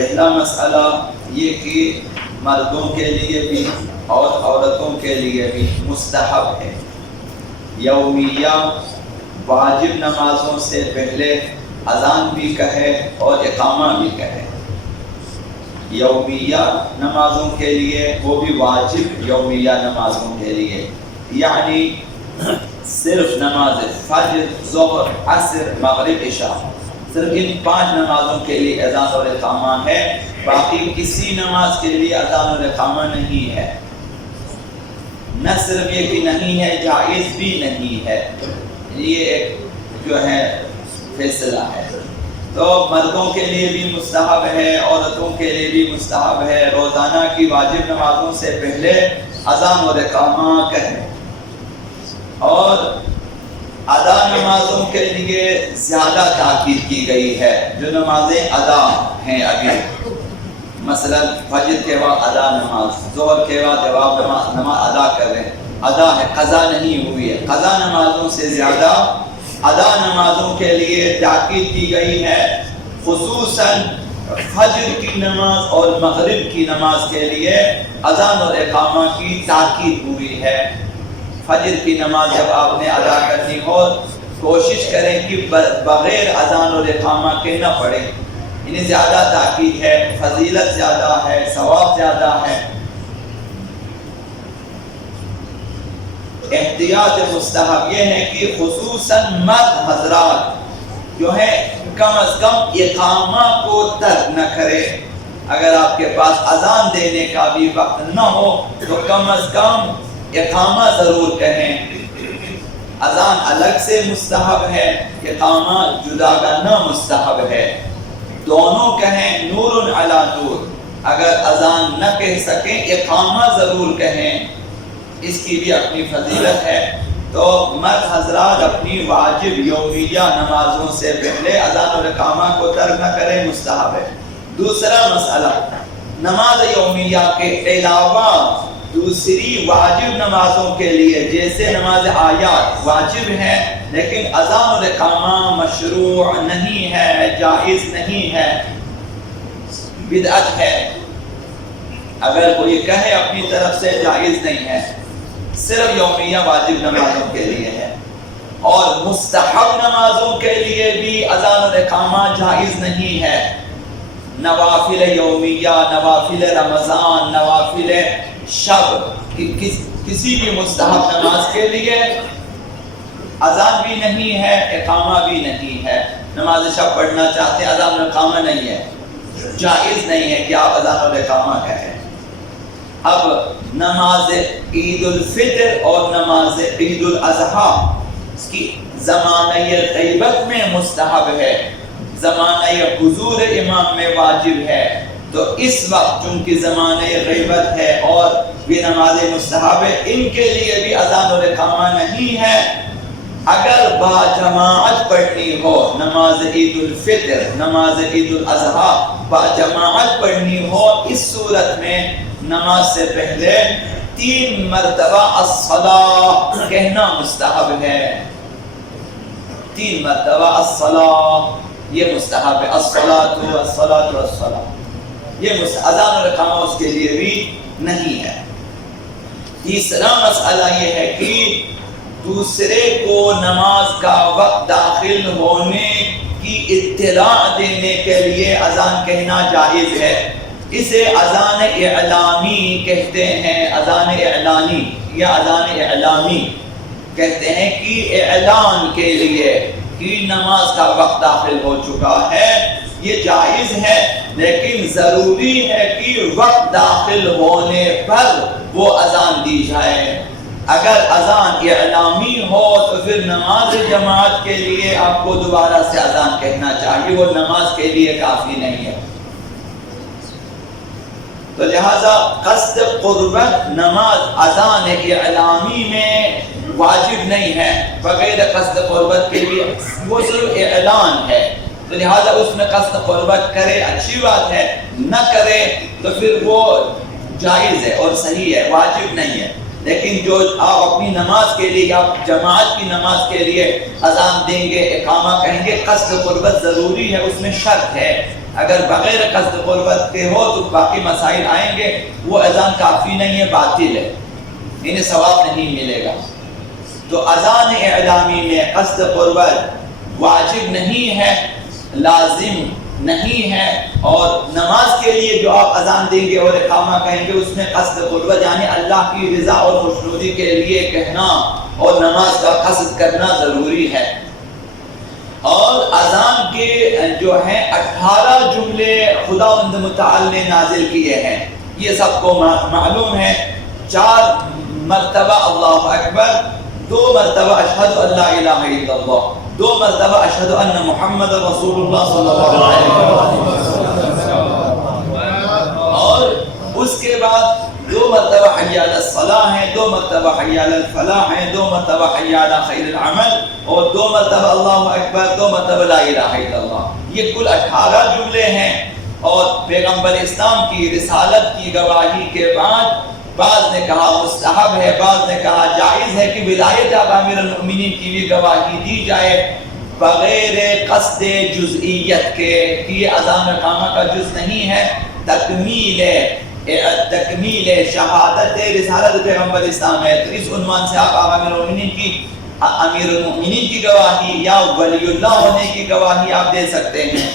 پہلا مسئلہ یہ کہ مردوں کے لیے بھی اور عورتوں کے لیے بھی مستحب ہے یومیہ واجب نمازوں سے پہلے اذان بھی کہے اور اقامہ بھی کہے۔ یومیہ نمازوں کے لیے، وہ بھی واجب یومیہ نمازوں کے لیے، یعنی صرف نماز فجر، ظہر، عصر، مغرب، عشاء، صرف ان 5 نمازوں کے لیے اذان اور اقامہ ہے، باقی کسی نماز کے لیے اذان اور اقامہ نہیں ہے۔ نہ صرف یہ کہ نہیں ہے، جائز بھی نہیں ہے، یہ ایک جو ہے فیصلہ ہے۔ تو مردوں کے لیے بھی مستحب ہے، عورتوں کے لیے بھی مستحب ہے، روزانہ کی واجب نمازوں سے پہلے اذان اور اقامہ کہیں۔ اور ادا نمازوں کے لیے زیادہ تاکید کی گئی ہے، جو نمازیں ادا ہیں ابھی، مثلا فجر کے بعد ادا نماز، ظہر کے بعد جواب نماز ادا کر رہے ہیں، ادا ہے، قضا نہیں ہوئی ہے۔ قضا نمازوں سے زیادہ ادا نمازوں کے لیے تاکید کی گئی ہے، خصوصاً فجر کی نماز اور مغرب کی نماز کے لیے اذان اور اقامہ کی تاکید ہوئی ہے۔ فجر کی نماز جب آپ نے ادا کرنی ہو، کوشش کریں کہ بغیر اذان اور اقامہ کے نہ پڑھیں، انہیں زیادہ تاکید ہے، فضیلت زیادہ ہے، ثواب زیادہ ہے۔ احتیاط مستحب یہ ہے کہ خصوصاً مرد حضرات جو ہے کم از کم اقامہ کو ترک نہ کرے۔ اگر آپ کے پاس اذان دینے کا بھی وقت نہ ہو تو کم از کم اقامہ ضرور کہیں۔ اذان الگ سے مستحب ہے، اقامہ جداگانہ مستحب ہے، دونوں کہیں، نور علی نور۔ اگر اذان نہ کہہ سکیں، اقامہ ضرور کہیں، اس کی بھی اپنی فضیلت ہے۔ تو مرد حضرات اپنی واجب یومیہ نمازوں سے پہلے اذان اور اقامہ کو ترک نہ کریں، مستحب ہے۔ دوسرا مسئلہ، نماز یومیہ کے علاوہ دوسری واجب نمازوں کے لیے، جیسے نماز آیات واجب ہے لیکن اذان اور اقامہ مشروع نہیں ہے، جائز نہیں ہے، بدعت ہے۔ اگر کوئی کہے اپنی طرف سے جائز نہیں ہے، صرف یومیہ واجب نمازوں کے لیے ہے۔ اور مستحب نمازوں کے لیے بھی اذان اور اقامہ جائز نہیں ہے۔ نوافل یومیہ، نوافل رمضان، نوافل شب، کسی بھی مستحب نماز کے لیے اذان بھی نہیں ہے، اقامہ بھی نہیں ہے۔ نماز شب پڑھنا چاہتے ہیں، اذان اور اقامہ نہیں ہے، جائز نہیں ہے کہ آپ اذان اور اقامہ کہیں۔ اب نماز عید الفطر اور نماز عید الاضحیٰ اس کی زمانہ غیبت میں مستحب ہے، زمانہ حضور امام میں واجب ہے۔ تو اس وقت چونکہ زمانہ غیبت ہے اور یہ نماز مستحب ہے، ان کے لیے بھی اذان اور اقامہ نہیں ہے۔ اگر با جماعت پڑھنی ہو نماز عید الفطر، نماز عید الاضحیٰ با جماعت پڑھنی ہو، اس صورت میں نماز سے پہلے 3 مرتبہ الصلاۃ کہنا مستحب ہے۔ 3 مرتبہ الصلاۃ یہ مستحب ہے، الصلاۃ والصلاۃ والصلاۃ، یہ اذان اور اقامہ اس کے لیے بھی نہیں ہے۔ تیسرا مسئلہ یہ ہے کہ دوسرے کو نماز کا وقت داخل ہونے کی اطلاع دینے کے لیے اذان کہنا جائز ہے۔ اسے اذان اعلامی کہتے ہیں، اذان اعلانی یا اذان اعلامی کہتے ہیں کہ اعلان کے لیے کہ نماز کا وقت داخل ہو چکا ہے، یہ جائز ہے، لیکن ضروری ہے کہ وقت داخل ہونے پر وہ اذان دی جائے۔ اگر اذان اعلامی ہو تو پھر نماز جماعت کے لیے آپ کو دوبارہ سے اذان کہنا چاہیے، وہ نماز کے لیے کافی نہیں ہے۔ تو لہذا قصد قربت نماز اذان اعلامی میں واجب نہیں ہے، بغیر قصد قربت کے لیے وہ صرف اعلان ہے، تو لہذا اس میں قصد قربت کرے اچھی بات ہے، نہ کرے تو پھر وہ جائز ہے اور صحیح ہے، واجب نہیں ہے۔ لیکن جو آپ اپنی نماز کے لیے، آپ جماعت کی نماز کے لیے اذان دیں گے، اقامہ کہیں گے، قصد قربت ضروری ہے، اس میں شرط ہے۔ اگر بغیر قصد قربت کے ہو تو باقی مسائل آئیں گے، وہ اذان کافی نہیں ہے، باطل ہے، انہیں ثواب نہیں ملے گا۔ تو اذان اعلامی میں قصد قربت واجب نہیں ہے، لازم نہیں ہے، اور نماز کے لیے جو آپ اذان دیں گے اور اقامہ کہیں گے اس میں قصد قربت یعنی اللہ کی رضا اور خوشنودی کے لیے کہنا اور نماز کا قصد کرنا ضروری ہے۔ اور اذان کے جو ہیں 18 جملے خداوند متعال نے نازل کیے ہیں، یہ سب کو معلوم ہے۔ 4 مرتبہ اللہ اکبر، 2 مرتبہ اشہد ان لا الہ الا اللہ، 2 مرتبہ اشہد ان محمد رسول اللہ صلی اللہ علیہ وسلم، اور اس کے بعد 2 مرتبہ حی علی الصلاح ہے، 2 مرتبہ حی علی الفلاح ہے، 2 مرتبہ حی علی خیر العمل، اور 2 مرتبہ اللہ اکبر، 2 مرتبہ لا الہ الا اللہ۔ یہ کل 18 جملے ہیں، اور پیغمبر اسلام کی رسالت کی گواہی کے بعد بعض نے کہا مستحب ہے، بعض نے کہا جائز ہے کہ ولایت امیر المؤمنین کی بھی گواہی دی جائے بغیر قصد جزئیت کے، کہ یہ اذان اقامہ کا جز نہیں ہے، تکمیل شہادت رسالت پیغمبر اسلام ہے۔ تو اس عنوان سے آپ امیر المؤمنین کی گواہی یا ولی اللہ ہونے کی گواہی آپ دے سکتے ہیں۔